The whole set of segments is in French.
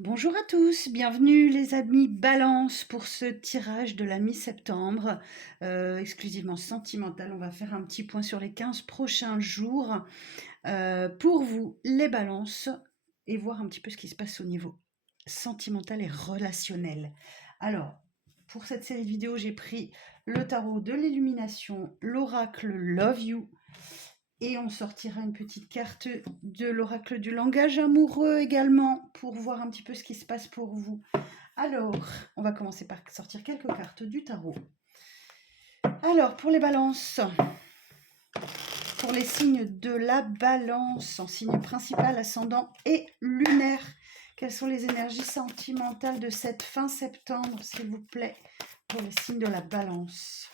Bonjour à tous, bienvenue les amis Balance pour ce tirage de la mi-septembre, exclusivement sentimental. On va faire un petit point sur les 15 prochains jours pour vous les balances et voir un petit peu ce qui se passe au niveau sentimental et relationnel. Alors, pour cette série de vidéos, j'ai pris le tarot de l'illumination, l'oracle Love You, et on sortira une petite carte de l'oracle du langage amoureux également pour voir un petit peu ce qui se passe pour vous. Alors, on va commencer par sortir quelques cartes du tarot. Alors, pour les balances, pour les signes de la balance, en signe principal, ascendant et lunaire, quelles sont les énergies sentimentales de cette fin septembre, s'il vous plaît, pour les signes de la balance?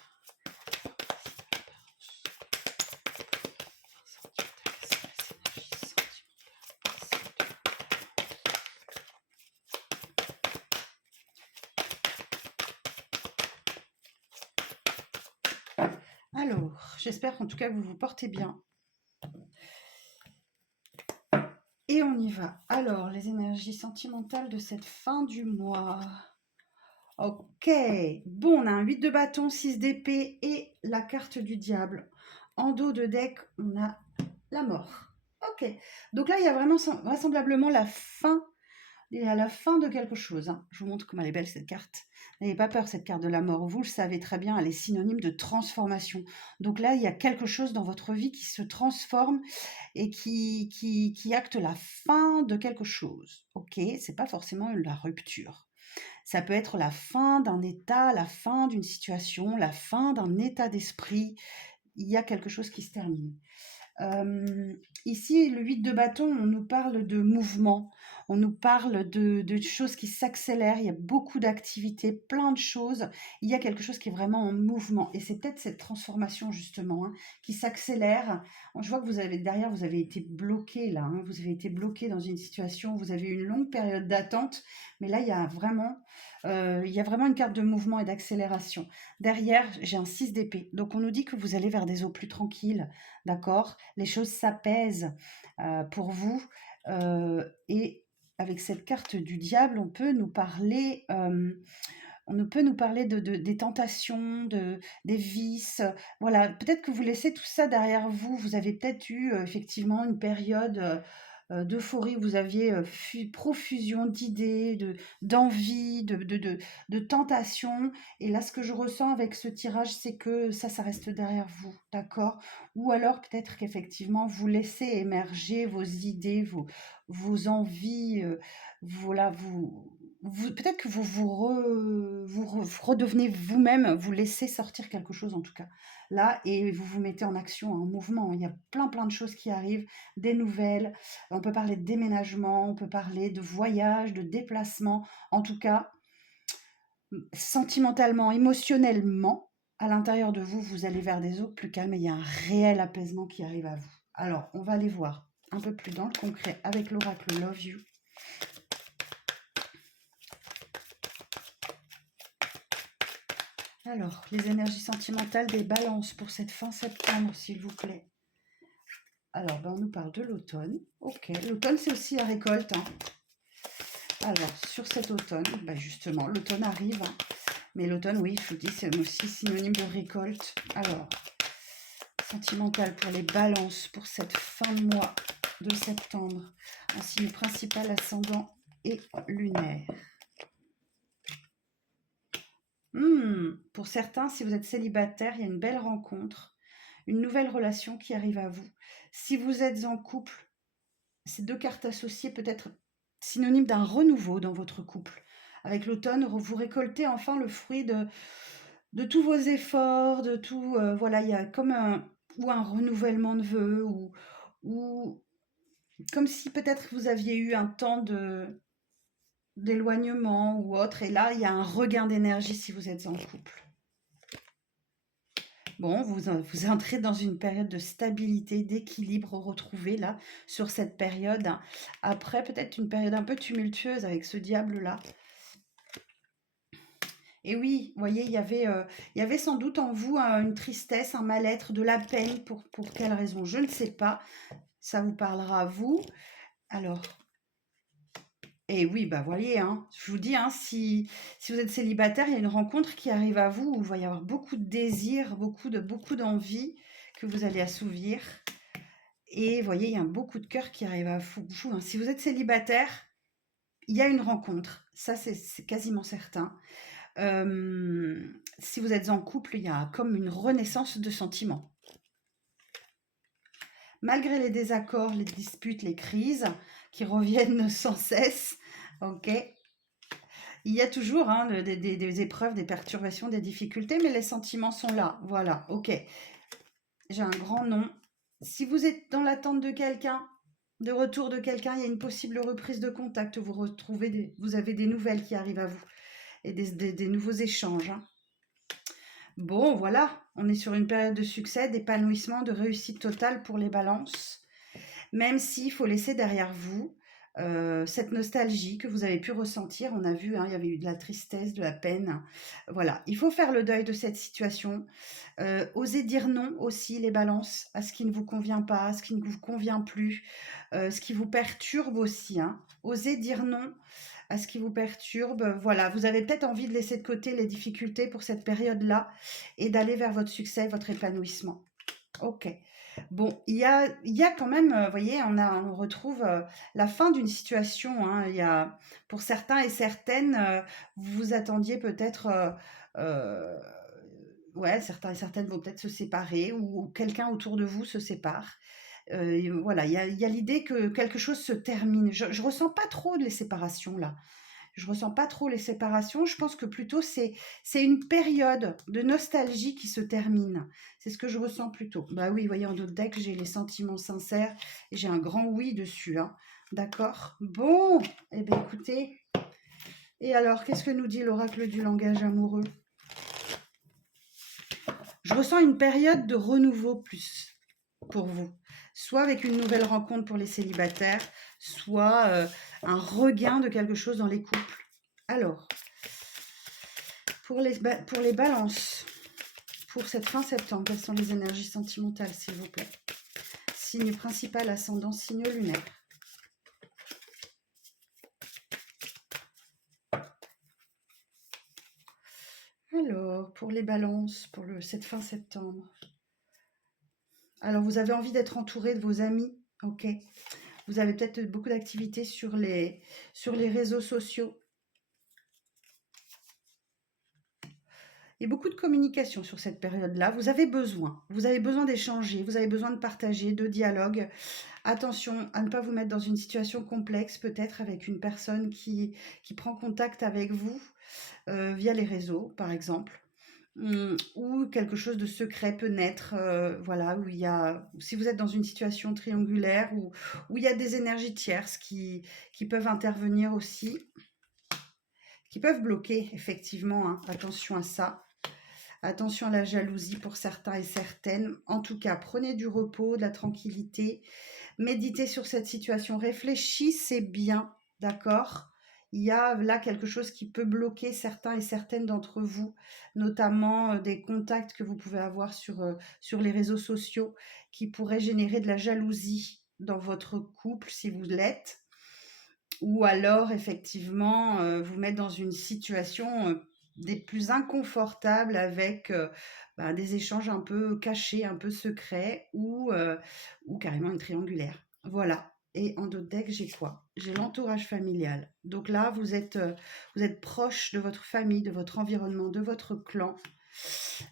Alors, j'espère qu'en tout cas vous vous portez bien. Et on y va. Alors, les énergies sentimentales de cette fin du mois. Ok. Bon, on a un 8 de bâton, 6 d'épée et la carte du diable. En dos de deck, on a la mort. Ok. Donc là, il y a vraiment vraisemblablement la fin. Il est à la fin de quelque chose. Je vous montre comment elle est belle cette carte. N'ayez pas peur, cette carte de la mort. Vous le savez très bien, elle est synonyme de transformation. Donc là, il y a quelque chose dans votre vie qui se transforme et qui acte la fin de quelque chose. Ok, c'est pas forcément la rupture. Ça peut être la fin d'un état, la fin d'une situation, la fin d'un état d'esprit. Il y a quelque chose qui se termine. Ici, le 8 de bâton, on nous parle de mouvement, on nous parle de choses qui s'accélèrent, il y a beaucoup d'activités, plein de choses. Il y a quelque chose qui est vraiment en mouvement et c'est peut-être cette transformation justement qui s'accélère. Je vois que derrière, vous avez été bloqué là, vous avez été bloqué dans une situation, vous avez eu une longue période d'attente, mais là, il y a vraiment une carte de mouvement et d'accélération. Derrière, j'ai un 6 d'épée, donc on nous dit que vous allez vers des eaux plus tranquilles, d'accord? Les choses s'apaisent pour vous. Et avec cette carte du diable, on peut nous parler, des tentations, des vices. Voilà, peut-être que vous laissez tout ça derrière vous. Vous avez peut-être eu effectivement une période d'euphorie où vous aviez profusion d'idées, d'envie, de tentations. Et là, ce que je ressens avec ce tirage, c'est que ça reste derrière vous, d'accord? Ou alors peut-être qu'effectivement, vous laissez émerger vos idées, vos envies, voilà, peut-être que vous redevenez vous-même, vous laissez sortir quelque chose en tout cas, là, et vous vous mettez en action, en mouvement. Il y a plein de choses qui arrivent, des nouvelles, on peut parler de déménagement, on peut parler de voyage, de déplacement, en tout cas, sentimentalement, émotionnellement, à l'intérieur de vous, vous allez vers des eaux plus calmes et il y a un réel apaisement qui arrive à vous. Alors, on va aller voir un peu plus dans le concret avec l'oracle Love You. Alors, les énergies sentimentales des balances pour cette fin septembre, s'il vous plaît. Alors, on nous parle de l'automne. Ok, l'automne, c'est aussi la récolte. Alors, sur cet automne, justement, l'automne arrive. Mais l'automne, oui, je vous dis, c'est aussi synonyme de récolte. Alors, sentimental pour les balances pour cette fin de mois de septembre, en signe principal, ascendant et lunaire. Pour certains, si vous êtes célibataire, il y a une belle rencontre, une nouvelle relation qui arrive à vous. Si vous êtes en couple, ces deux cartes associées peut être synonyme d'un renouveau dans votre couple. Avec l'automne, vous récoltez enfin le fruit de tous vos efforts, de tout, voilà, il y a comme un renouvellement de vœux ou comme si peut-être vous aviez eu un temps d'éloignement ou autre, et là, il y a un regain d'énergie si vous êtes en couple. Bon, vous entrez dans une période de stabilité, d'équilibre retrouvé là, sur cette période. Après, peut-être une période un peu tumultueuse avec ce diable-là. Et oui, vous voyez, il y avait sans doute en vous une tristesse, un mal-être, de la peine. Pour quelle raison? Je ne sais pas. Ça vous parlera à vous. Alors, Et oui, bah voyez, hein, je vous dis, hein, si vous êtes célibataire, il y a une rencontre qui arrive à vous où il va y avoir beaucoup de désirs, beaucoup d'envie que vous allez assouvir. Et vous voyez, il y a un beaucoup de cœur qui arrive à vous, hein. Si vous êtes célibataire, il y a une rencontre, ça c'est quasiment certain. Si vous êtes en couple, il y a comme une renaissance de sentiments. Malgré les désaccords, les disputes, les crises qui reviennent sans cesse, ok, il y a toujours hein, des épreuves, des perturbations, des difficultés, mais les sentiments sont là. Voilà, ok. J'ai un grand nom. Si vous êtes dans l'attente de quelqu'un, de retour de quelqu'un, il y a une possible reprise de contact. Vous retrouvez vous avez des nouvelles qui arrivent à vous et des nouveaux échanges, hein. Bon, voilà, on est sur une période de succès, d'épanouissement, de réussite totale pour les balances. Même s'il faut laisser derrière vous cette nostalgie que vous avez pu ressentir. On a vu, hein, il y avait eu de la tristesse, de la peine. Voilà, il faut faire le deuil de cette situation. Oser dire non aussi, les balances, à ce qui ne vous convient pas, à ce qui ne vous convient plus, ce qui vous perturbe aussi, hein. Osez dire non à ce qui vous perturbe. Voilà, vous avez peut-être envie de laisser de côté les difficultés pour cette période-là et d'aller vers votre succès, votre épanouissement. Ok. Bon, il y a quand même, vous voyez, on retrouve la fin d'une situation, hein. Il y a, pour certains et certaines, vous vous attendiez peut-être, euh, ouais, certains et certaines vont peut-être se séparer ou quelqu'un autour de vous se sépare. Et voilà, il y a l'idée que quelque chose se termine. Je ressens pas trop les séparations là. Je ressens pas trop les séparations. Je pense que plutôt c'est une période de nostalgie qui se termine. C'est ce que je ressens plutôt. Bah oui, vous voyez, en d'autres decks, j'ai les sentiments sincères et j'ai un grand oui dessus, hein. D'accord. Bon, eh bien écoutez. Et alors, qu'est-ce que nous dit l'oracle du langage amoureux? Je ressens une période de renouveau plus pour vous. Soit avec une nouvelle rencontre pour les célibataires, soit un regain de quelque chose dans les couples. Alors, pour les balances, pour cette fin septembre, quelles sont les énergies sentimentales, s'il vous plaît? Signe principal, ascendant, signe lunaire. Alors, pour les balances, pour cette fin septembre. Alors, vous avez envie d'être entouré de vos amis, ok. Vous avez peut-être beaucoup d'activités sur les réseaux sociaux. Et beaucoup de communication sur cette période-là. Vous avez besoin d'échanger, vous avez besoin de partager, de dialogue. Attention à ne pas vous mettre dans une situation complexe, peut-être avec une personne qui prend contact avec vous via les réseaux, par exemple. Ou quelque chose de secret peut naître, voilà, si vous êtes dans une situation triangulaire où il y a des énergies tierces qui peuvent intervenir aussi, qui peuvent bloquer, effectivement, hein, attention à ça. Attention à la jalousie pour certains et certaines. En tout cas, prenez du repos, de la tranquillité. Méditez sur cette situation. Réfléchissez bien, d'accord? Il y a là quelque chose qui peut bloquer certains et certaines d'entre vous, notamment des contacts que vous pouvez avoir sur les réseaux sociaux qui pourraient générer de la jalousie dans votre couple si vous l'êtes. Ou alors, effectivement, vous mettre dans une situation des plus inconfortables avec des échanges un peu cachés, un peu secrets ou carrément une triangulaire. Voilà. Et en d'autres decks, j'ai quoi? J'ai l'entourage familial. Donc là, vous êtes proche de votre famille, de votre environnement, de votre clan.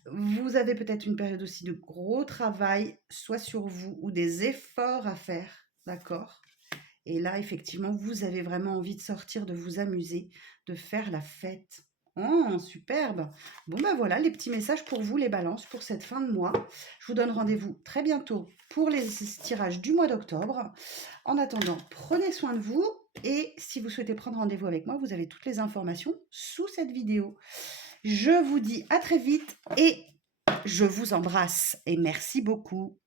Vous avez peut-être une période aussi de gros travail, soit sur vous, ou des efforts à faire, d'accord? Et là, effectivement, vous avez vraiment envie de sortir, de vous amuser, de faire la fête. Oh, superbe. Bon, ben voilà, les petits messages pour vous, les balances, pour cette fin de mois. Je vous donne rendez-vous très bientôt pour les tirages du mois d'octobre. En attendant, prenez soin de vous. Et si vous souhaitez prendre rendez-vous avec moi, vous avez toutes les informations sous cette vidéo. Je vous dis à très vite et je vous embrasse. Et merci beaucoup.